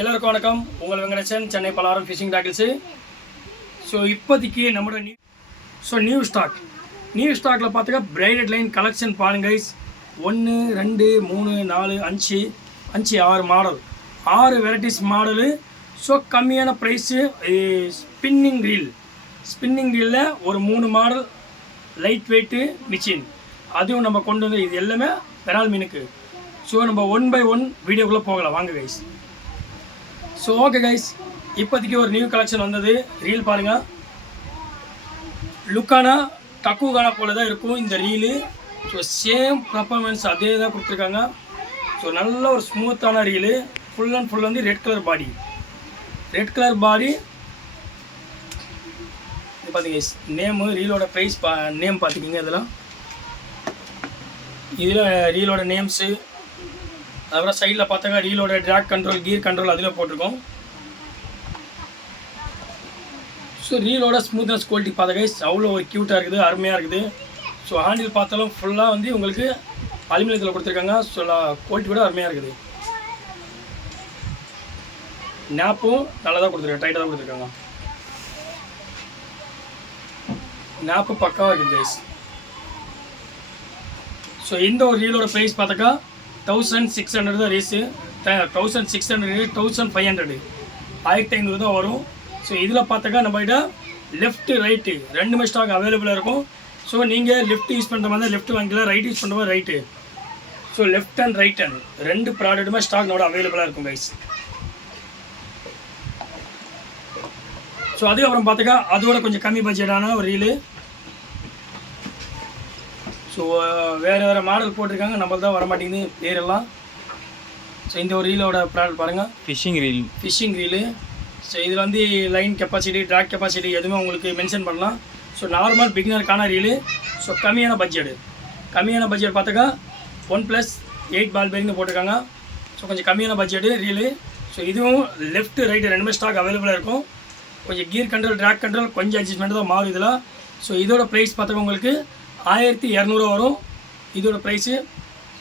எல்லாருக்கும் வணக்கம். உங்கள் Venkatesan Chennai பலாரம் fishing tackles so இப்போதைக்கு நம்மளோட new so new stock new ஸ்டாக்கில் பார்த்துக்க பிரைடட் லைன் கலெக்ஷன் பாருங்க ஒன்று ரெண்டு மூணு நாலு அஞ்சு அஞ்சு ஆறு மாடல் ஆறு வெரைட்டிஸ் மாடலு ஸோ கம்மியான ப்ரைஸு ஸ்பின்னிங் ரீல் ஸ்பின்னிங் ரீலில் ஒரு மூணு மாடல் லைட் வெயிட்டு மிஷின் அதுவும் நம்ம கொண்டு வந்து இது எல்லாமே விரால் மீனுக்கு. ஸோ நம்ம ஒன் பை ஒன் வீடியோக்குள்ளே போகலாம். வாங்க கைஸ் ஸோ ஓகே கைஸ் இப்போதைக்கு ஒரு நியூ கலெக்ஷன் வந்தது. ரீல் பாருங்கள் லுக்கானா டக்குகானா போல தான் இருக்கும் இந்த ரீலு ஸோ சேம் பர்ஃபார்மன்ஸ் அதே தான் கொடுத்துருக்காங்க. ஸோ நல்ல ஒரு ஸ்மூத்தான ரீலு ஃபுல் அண்ட் ஃபுல் வந்து red colour body red colour body பார்த்தீங்க நேமு ரீலோட ப்ரைஸ் பா நேம் பார்த்துக்கிங்க இதெல்லாம். இதில் ரீலோட நேம்ஸு அதுக்கப்புறம் சைடில் பார்த்தாக்கா ரீலோட ட்ராக் கண்ட்ரோல் கீர் கண்ட்ரோல் அதில் போட்டிருக்கோம். ஸோ ரீலோட ஸ்மூத்னஸ் குவாலிட்டி பார்த்தாக்கா அவ்வளோ ஒரு க்யூட்டாக இருக்குது அருமையாக இருக்குது. ஸோ ஹேண்டில் பார்த்தாலும் ஃபுல்லாக வந்து உங்களுக்கு அலுமினியத்தில் கொடுத்துருக்காங்க. ஸோ குவாலிட்டி கூட அருமையாக இருக்குது. நாப்பும் நல்லா தான் கொடுத்துருக்காங்க டைட்டாக தான் கொடுத்துருக்காங்க. நேப்பு பக்காவாக இருக்குது கைஸ் ஸோ இந்த ஒரு ரீலோட ப்ரைஸ் பார்த்தாக்கா தௌசண்ட் சிக்ஸ் ஹண்ட்ரட் தான் race thousand six hundred thousand five hundred ஆயிரத்தி ஐநூறு தான் வரும். ஸோ இதில் பார்த்தாக்கா நம்மகிட்ட லெஃப்ட்டு ரைட்டு ரெண்டுமே ஸ்டாக் அவைலபிளாக இருக்கும். ஸோ நீங்கள் லெஃப்ட் யூஸ் பண்ணுற மாதிரி லெஃப்ட் வாங்கிக்கலாம் ரைட் யூஸ் பண்ணுற மாதிரி right so left and right hand ரெண்டு ப்ராடக்ட்டுமே ஸ்டாக் நம்மளோட அவைலபிளாக இருக்கும் கைஸ் ஸோ அதுக்கப்புறம் பார்த்தாக்கா அதோட கொஞ்சம் கம்மி பட்ஜெட்டான ஒரு ரீலு ஸோ வேறு வேறு மாடல் போட்டிருக்காங்க. நம்ம தான் வர மாட்டேங்குது பேரெல்லாம். ஸோ இந்த ஒரு ரீலோட ப்ராடக்ட் பாருங்கள் fishing reel fishing reel so இதில் வந்து லைன் கெப்பாசிட்டி ட்ராக் கெப்பாசிட்டி எதுவுமே உங்களுக்கு மென்ஷன் பண்ணலாம். ஸோ நார்மல் பிகினருக்கான ரீலு ஸோ கம்மியான பட்ஜெட்டு கம்மியான பட்ஜெட் பார்த்தாக்கா one plus eight ball bearing போட்டிருக்காங்க. ஸோ கொஞ்சம் கம்மியான பட்ஜெட்டு ரீலு ஸோ இதுவும் லெஃப்ட் ரைட்டு ரெண்டுமே ஸ்டாக் அவைலபிளாக இருக்கும். கொஞ்சம் கீர் கண்ட்ரோல் ட்ராக் கண்ட்ரோல் கொஞ்சம் அட்ஜஸ்ட்மெண்ட் தான் மாறும் இதில். ஸோ இதோட ப்ரைஸ் பார்த்தாக்க உங்களுக்கு ஆயிரத்தி இரநூறுவா வரும். இதோட ப்ரைஸு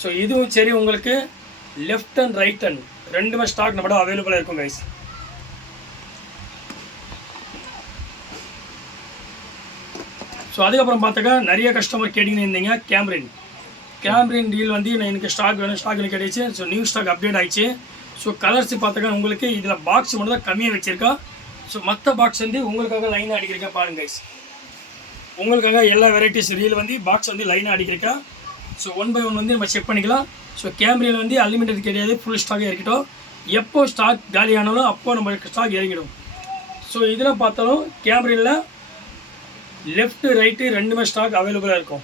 ஸோ இதுவும் சரி உங்களுக்கு லெஃப்ட் அண்ட் ரைட் அண்ட் ரெண்டுமே ஸ்டாக் நம்மட அவைலபிளாக இருக்கும் கைஸ் ஸோ அதுக்கப்புறம் பார்த்தாக்கா நிறைய கஸ்டமர் கேட்டிங்கன்னு இருந்தீங்க கேம்ரின் கேம்ரின் டீல் வந்து நான் எனக்கு ஸ்டாக் வேணும் ஸ்டாக் எனக்கு கிடைச்சு. ஸோ நியூ ஸ்டாக் அப்டேட் ஆயிடுச்சு. ஸோ கலர்ஸ் பார்த்தாக்கா உங்களுக்கு இதில் பாக்ஸ் மட்டும் தான் கம்மியாக வச்சுருக்கா. ஸோ மற்ற பாக்ஸ் வந்து உங்களுக்காக லைனாக அடிக்கிறீங்க பாருங்க கைஸ் உங்களுக்காக எல்லா வெரைட்டிஸ் ரீல் வந்து பாக்ஸ் வந்து லைனாக அடிக்கிறக்கா ஸோ ஒன் பை ஒன் வந்து நம்ம செக் பண்ணிக்கலாம். ஸோ கேமரியில் வந்து அன்லிமிட்டட் கிடையாது ஃபுல் ஸ்டாக் இருக்கட்டும். எப்போ ஸ்டாக் காலி ஆனாலும் அப்போ நம்ம ஸ்டாக் இறங்கிடும். ஸோ இதில் பார்த்தாலும் கேமரியில் லெஃப்ட்டு ரைட்டு ரெண்டுமே ஸ்டாக் அவைலபிளாக இருக்கும்.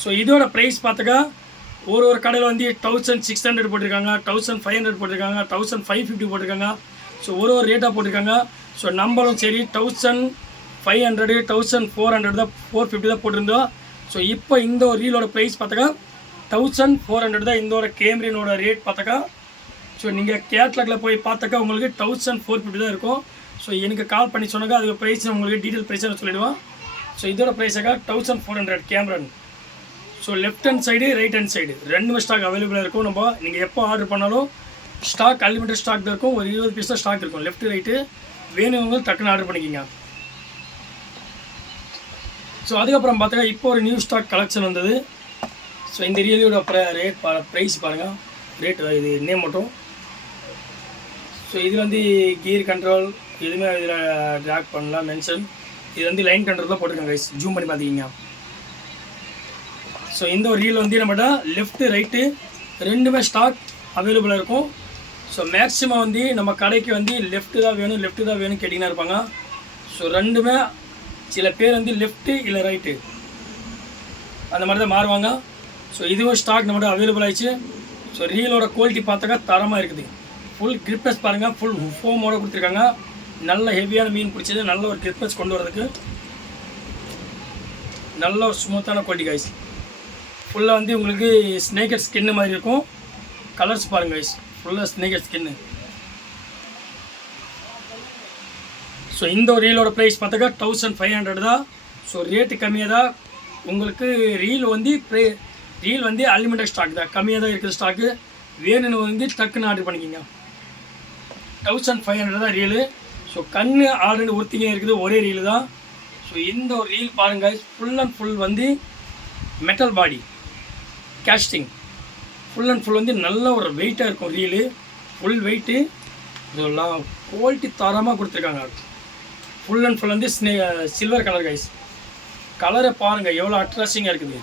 ஸோ இதோட ப்ரைஸ் பார்த்தாக்கா ஒரு ஒரு கடையில் வந்து தௌசண்ட் சிக்ஸ் ஹண்ட்ரட் போட்டிருக்காங்க தௌசண்ட் ஃபைவ் ஹண்ட்ரட் போட்டிருக்காங்க தௌசண்ட் ஃபைவ் ஃபிஃப்டி போட்டிருக்காங்க. ஸோ ஒரு ஒரு ரேட்டாக போட்டிருக்காங்க. ஸோ நம்மளும் சரி thousand five hundred thousand four hundred தான் ஃபோர் ஃபிஃப்டி தான் போட்டிருந்தோம். ஸோ இப்போ இந்த ஒரு ரீலோட ப்ரைஸ் பார்த்தாக்கா. தௌசண்ட் ஃபோர் ஹண்ட்ரட் தான் இந்த ஒரு கேம்ரினோட ரேட் பார்த்தாக்கா. ஸோ நீங்கள் கேட்லாகில் போய் பார்த்தாக்கா உங்களுக்கு தௌசண்ட் ஃபோர் ஃபிஃப்டி தான் இருக்கும். ஸோ எனக்கு கால் பண்ணி சொன்னாக்கா அதுக்கு ப்ரைஸ் உங்களுக்கு டீட்டெயில் ப்ரைஸ் சொல்லிவிடுவேன் ஸோ இதோட ப்ரைஸாக்கா thousand four hundred Cameron. So left hand side right hand side ரெண்டுமே ஸ்டாக் அவைலபிளாக இருக்கும். நம்ம நீங்கள் எப்போ ஆர்டர் பண்ணாலும் ஸ்டாக் அன்லிமிட்டட் ஸ்டாக் தான் இருக்கும். ஒரு இருபது பீஸ் தான் ஸ்டாக் இருக்கும். லெஃப்ட் ரைட்டு வேணுங்க டக்குன்னு ஆர்டர் பண்ணிக்கிங்க. ஸோ அதுக்கப்புறம் பார்த்தா இப்போ ஒரு நியூ ஸ்டாக் கலெக்ஷன் வந்தது. ஸோ இந்த ரியலியோட ப்ர ரேட் பா ப்ரைஸ் பாருங்கள் ரேட் இது நேம் மட்டும். ஸோ இது வந்து கீர் கண்ட்ரோல் எதுவுமே இதில் ட்ராக் பண்ணலாம் மென்ஷன் இது வந்து லைன் கண்ட்ரோல் தான் போட்டிருக்காங்க கைஸ் ஜூம் பண்ணி பார்த்திக்கிங்க. ஸோ இந்த ஒரு ரீல் வந்து நம்மகிட்ட லெஃப்ட்டு ரைட்டு ரெண்டுமே ஸ்டாக் அவைலபிளாக இருக்கும். ஸோ மேக்ஸிமம் வந்து நம்ம கடைக்கு வந்து லெஃப்ட்டு தான் வேணும் லெஃப்ட்டு தான் வேணும் கேட்டிங்கன்னா இருப்பாங்க. ஸோ ரெண்டுமே சில பேர் வந்து லெஃப்ட்டு இல்லை ரைட்டு அந்த மாதிரி தான் மாறுவாங்க. ஸோ இதுவும் ஸ்டாக் நம்மகிட்ட அவைலபிள் ஆயிடுச்சு. ஸோ ரீலோட குவாலிட்டி பார்த்தாக்கா தரமாக இருக்குது. ஃபுல் கிரிப்னஸ் பாருங்கள் ஃபுல் ஃபோமோட கொடுத்துருக்காங்க. நல்ல ஹெவியான மீன் பிடிச்சது. நல்ல ஒரு கிரிப்னஸ் கொண்டு வரதுக்கு நல்ல ஒரு ஸ்மூத்தான குவாலிட்டி கைஸ் ஃபுல்லாக வந்து உங்களுக்கு ஸ்னேக்கர் ஸ்கின்னு மாதிரி இருக்கும். கலர்ஸ் பாருங்க கைஸ் ஃபுல்லாக ஸ்னேக்கர் ஸ்கின்னு ஸோ இந்த ஒரு ரீலோட ப்ரைஸ் பார்த்தாக்கா தௌசண்ட் ஃபைவ் ஹண்ட்ரட் தான். ஸோ ரேட்டு கம்மியாக தான் உங்களுக்கு ரீல் வந்து ப்ரே ரீல் வந்து அன்லிமிட்டட் ஸ்டாக் தான். கம்மியாக தான் இருக்குது ஸ்டாக்கு வேணும்னு வந்து டக்குன்னு ஆர்டர் பண்ணிக்கிங்க. தௌசண்ட் ஃபைவ் ஹண்ட்ரட் தான் ரீலு ஸோ கண்ணு ஆல்ரெடி ஒருத்திங்க இருக்குது. ஒரே ரீலு தான். ஸோ இந்த ஒரு ரீல் பாருங்கள் ஃபுல் அண்ட் ஃபுல் வந்து metal body casting full and full வந்து நல்ல ஒரு வெயிட்டாக இருக்கும் ரீலு ஃபுல் வெயிட்டு இதெல்லாம் குவாலிட்டி தரமாக கொடுத்துருக்காங்க. ஃபுல் அண்ட் ஃபுல் வந்து ஸ்னே சில்வர் கலர் கைஸ் கலரை பாருங்கள் எவ்வளோ அட்ராக்டிங்காக இருக்குது.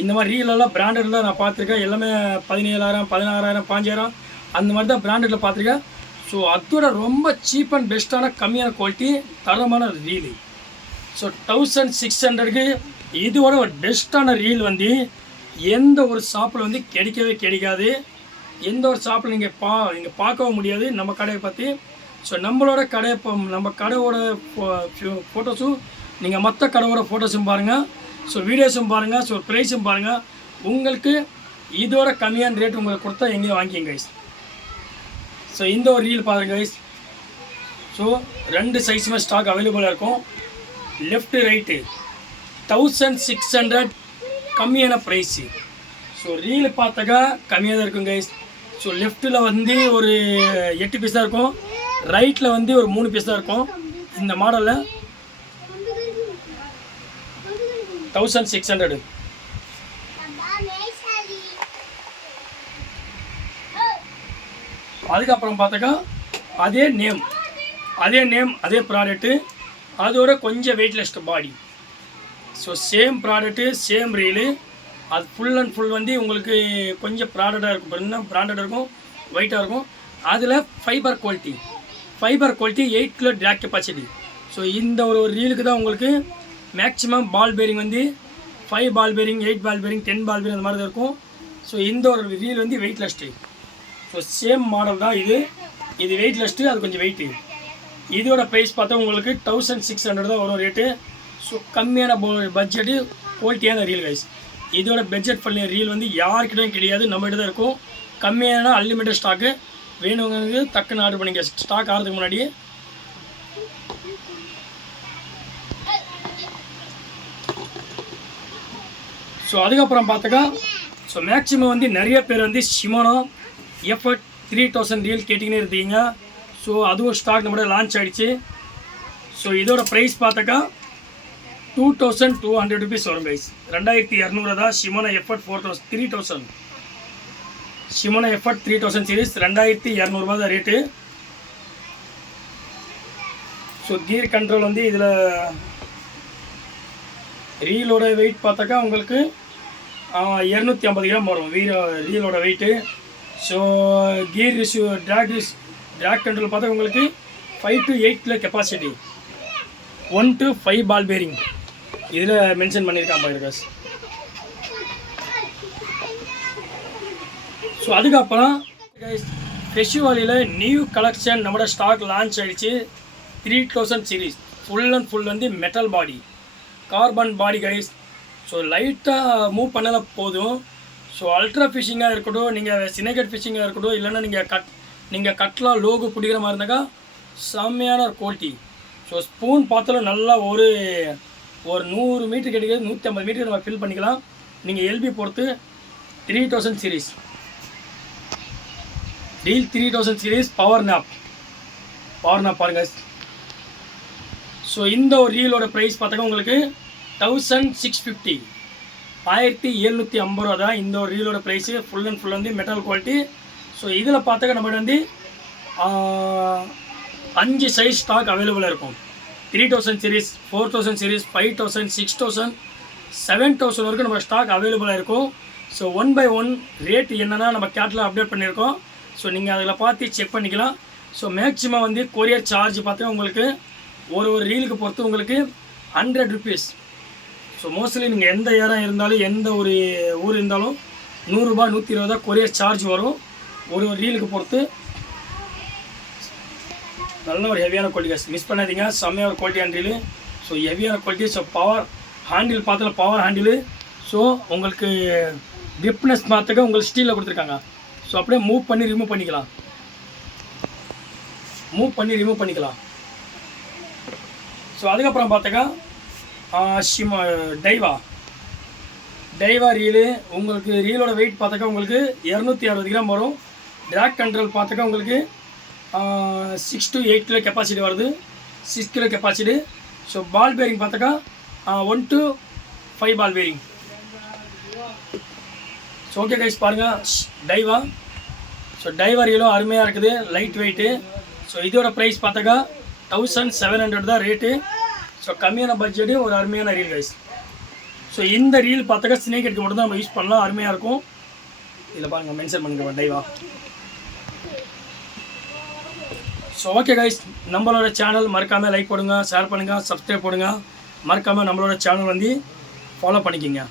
இந்த மாதிரி ரீலெல்லாம் பிராண்டடில் நான் பார்த்துருக்கேன். எல்லாமே பதினேழாயிரம் பதினாறாயிரம் பாஞ்சாயிரம் அந்த மாதிரி தான் பிராண்டடில் பார்த்துருக்கேன். ஸோ அதோட ரொம்ப சீப் அண்ட் பெஸ்ட்டான கம்மியான குவாலிட்டி தரமான ரீலு ஸோ தௌசண்ட் சிக்ஸ் ஹண்ட்ரடுக்கு இதோட ஒரு பெஸ்ட்டான ரீல் வந்து எந்த ஒரு ஷாப்பில் வந்து கிடைக்கவே கிடைக்காது. எந்த ஒரு ஷாப்பில் நீங்கள் பா நீங்கள் பார்க்கவும் முடியாது. நம்ம கடையை பற்றி ஸோ நம்மளோட கடை இப்போ நம்ம கடையோட ஃபோட்டோஸும் நீங்கள் மற்ற கடையோட ஃபோட்டோஸும் பாருங்கள் ஸோ வீடியோஸும் பாருங்கள் ஸோ ப்ரைஸும் பாருங்கள் உங்களுக்கு இதோட கம்மியான ரேட் உங்களுக்கு கொடுத்தா எங்கேயும் வாங்கிங்க கைஸ் ஸோ இந்த ஒரு ரீல் பாருங்கள் கைஸ் ஸோ ரெண்டு சைஸுமே ஸ்டாக் அவைலபிளாக இருக்கும். Left right thousand six hundred கம்மியான ப்ரைஸு ஸோ ரீல் பார்த்தாக்கா கம்மியாக தான் இருக்கும் கைஸ் ஸோ லெஃப்ட்டில் வந்து ஒரு எட்டு பீஸ் தான் இருக்கும். ரைட்டில் வந்து ஒரு மூணு பீஸ் தான் இருக்கும். இந்த மாடலில் தௌசண்ட் சிக்ஸ் ஹண்ட்ரடு அதுக்கப்புறம் பார்த்தாக்கா அதே நேம் அதே நேம் அதே ப்ராடக்ட்டு அதோட கொஞ்சம் weightless body so same product same reel அது ஃபுல் அண்ட் ஃபுல் வந்து உங்களுக்கு கொஞ்சம் ப்ராடக்டாக இருக்கும். பார்த்தீங்கன்னா ப்ராண்டடாக இருக்கும் ஒயிட்டாக இருக்கும். அதில் fibre quality fibre quality eight kilo drag capacity so இந்த ஒரு ஒரு ரீலுக்கு தான் உங்களுக்கு மேக்ஸிமம் பால் பேரிங் வந்து five ball bearing eight ball bearing ten ball bearing அந்த மாதிரி தான் இருக்கும். ஸோ இந்த ஒரு ரீல் வந்து wait least so same model தான் இது. இது வெயிட் லெஸ்ட்டு அது கொஞ்சம் வெயிட்டு இதோட ப்ரைஸ் பார்த்தா உங்களுக்கு தௌசண்ட் சிக்ஸ் ஹண்ட்ரட் தான் வரும் ரேட்டு ஸோ கம்மியான பட்ஜெட்டு குவாலிட்டியான ரீல் கைஸ் இதோட பட்ஜெட் பண்ண ரீல் வந்து யார்கிட்டையும் கிடையாது நம்மகிட்ட தான் இருக்கும். கம்மியான அன்லிமிட்டட் ஸ்டாக்கு வேணுங்கிறது டக்குன்னு ஆர்டர் பண்ணிக்க. ஸ்டாக் ஆகிறதுக்கு முன்னாடி ஸோ அதுக்கப்புறம் பார்த்தாக்கா. ஸோ மேக்ஸிமம் வந்து நிறைய பேர் வந்து Shimano effort three thousand reel கேட்டிங்கன்னே இருந்தீங்க. ஸோ அதுவும் ஸ்டாக் நம்மளோட லான்ச் ஆகிடுச்சு ஸோ இதோட ப்ரைஸ் பார்த்தாக்கா. Two thousand two hundred rupees வரும் கைஸ் ரெண்டாயிரத்தி இரநூறு தான் Shimano effort four thousand three thousand Shimano effort three thousand series ரெண்டாயிரத்தி இரநூறுபா தான் ரேட்டு ஸோ கீர் கண்ட்ரோல் வந்து இதில் ரீலோட வெயிட் பார்த்தாக்கா உங்களுக்கு இரநூத்தி ஐம்பது கிராம் வரும். வீர ரீலோட weight so gear ratio drag ரிஸ் ட்ராக் கண்ட்ரோல் பார்த்தா உங்களுக்கு five to eight kilo capacity one to five ball bearing இதில் மென்ஷன் பண்ணியிருக்கான் பாருங்க ஸோ அதுக்கப்புறம் ஃபெஸ்டிவலில் நியூ கலெக்ஷன் நம்மளோட ஸ்டாக் லான்ச் ஆகிடுச்சு three thousand series full and full வந்து metal body carbon body guys so லைட்டாக மூவ் பண்ணல போதும். ஸோ அல்ட்ரா ஃபிஷிங்காக இருக்கட்டும் நீங்கள் சினகட் ஃபிஷிங்காக இருக்கட்டும் இல்லைன்னா நீங்கள் கட் நீங்கள் கட்லாம் லோகு பிடிக்கிற மாதிரி இருந்தாக்கா செம்மையான ஒரு குவாலிட்டி ஸோ ஸ்பூன் பார்த்தாலும் நல்லா ஒரு ஒரு நூறு மீட்டர் கிடைக்கிறது நூற்றி ஐம்பது மீட்டர் நம்ம ஃபில் பண்ணிக்கலாம். நீங்கள் எல்பி பொறுத்து three thousand series deal three thousand series power knob power knob பாருங்கள் ஸோ இந்த ஒரு ரீலோட ப்ரைஸ் பார்த்தாக்க உங்களுக்கு தௌசண்ட் சிக்ஸ் ஃபிஃப்டி ஆயிரத்தி எழுநூற்றி ஐம்பது ரூபா தான் இந்த ஒரு ரீலோட ப்ரைஸு ஃபுல் அண்ட் ஃபுல் வந்து மெட்டல் குவாலிட்டி ஸோ இதில் பார்த்தாக்க நம்மகிட்ட வந்து அஞ்சு சைஸ் ஸ்டாக் அவைலபிளாக இருக்கும். Three thousand series four thousand series five thousand six thousand seven thousand வரைக்கும் நம்ம ஸ்டாக் அவைலபிளாக இருக்கும். So one by one rate என்னென்னா நம்ம கேட்டில் அப்டேட் பண்ணியிருக்கோம். ஸோ நீங்கள் அதில் பார்த்து செக் பண்ணிக்கலாம். ஸோ மேக்ஸிமம் வந்து கொரியர் சார்ஜ் பார்த்தீங்கன்னா உங்களுக்கு ஒரு ஒரு ரீலுக்கு பொறுத்து உங்களுக்கு ஹண்ட்ரட் ருபீஸ் ஸோ மோஸ்ட்லி நீங்கள் எந்த இடம் இருந்தாலும் எந்த ஒரு ஊர் இருந்தாலும் நூறுரூபா நூற்றி இருபது ரூபா கொரியர் சார்ஜ் வரும். ஒரு ஒரு ரீலுக்கு பொறுத்து. நல்ல ஒரு ஹெவியான குவாலிட்டி மிஸ் பண்ணாதீங்க. செம்மையாக ஒரு குவாலிட்டி ரீலு ஸோ ஹெவியான குவாலிட்டி ஸோ பவர் ஹேண்டில் பார்த்தல பவர் ஹேண்டிலு ஸோ உங்களுக்கு கிரிப்னஸ் பார்த்துக்க உங்களுக்கு ஸ்டீலில் கொடுத்துருக்காங்க. ஸோ அப்படியே மூவ் பண்ணி ரிமூவ் பண்ணிக்கலாம். மூவ் பண்ணி ரிமூவ் பண்ணிக்கலாம். ஸோ அதுக்கப்புறம் பார்த்தாக்கா ஷிமா டைவா. டைவா ரீலு உங்களுக்கு ரீலோட வெயிட் பார்த்தாக்கா உங்களுக்கு இரநூத்தி அறுபது கிராம் வரும். ட்ராக் கண்ட்ரோல் பார்த்தாக்கா உங்களுக்கு six to eight kilo capacity வருது. Six kilo capacity so ball bearing பார்த்தாக்கா one to five ball bearing so okay guys பாருங்கள் டைவா ஸோ டைவர் ரீலும் அருமையாக இருக்குது. லைட் வெயிட்டு ஸோ இதோட ப்ரைஸ் பார்த்தாக்கா தௌசண்ட் செவன் ஹண்ட்ரட் தான் ரேட்டு ஸோ கம்மியான பட்ஜெட்டு ஒரு அருமையான ரீல் கைஸ் ஸோ இந்த ரீல் பார்த்தாக்கா ஸ்னேக் எடுக்க மட்டும் தான் நம்ம யூஸ் பண்ணலாம். அருமையாக இருக்கும். இதில் பாருங்கள் மென்ஷன் பண்ணுங்க டைவா ஸோ ஓகே கைஸ் நம்மளோட சேனல் மறக்காமல் லைக் போடுங்க ஷேர் பண்ணுங்கள் சப்ஸ்கிரைப் போடுங்க. மறக்காமல் நம்மளோட சேனல் வந்து ஃபாலோ பண்ணிக்கிங்க.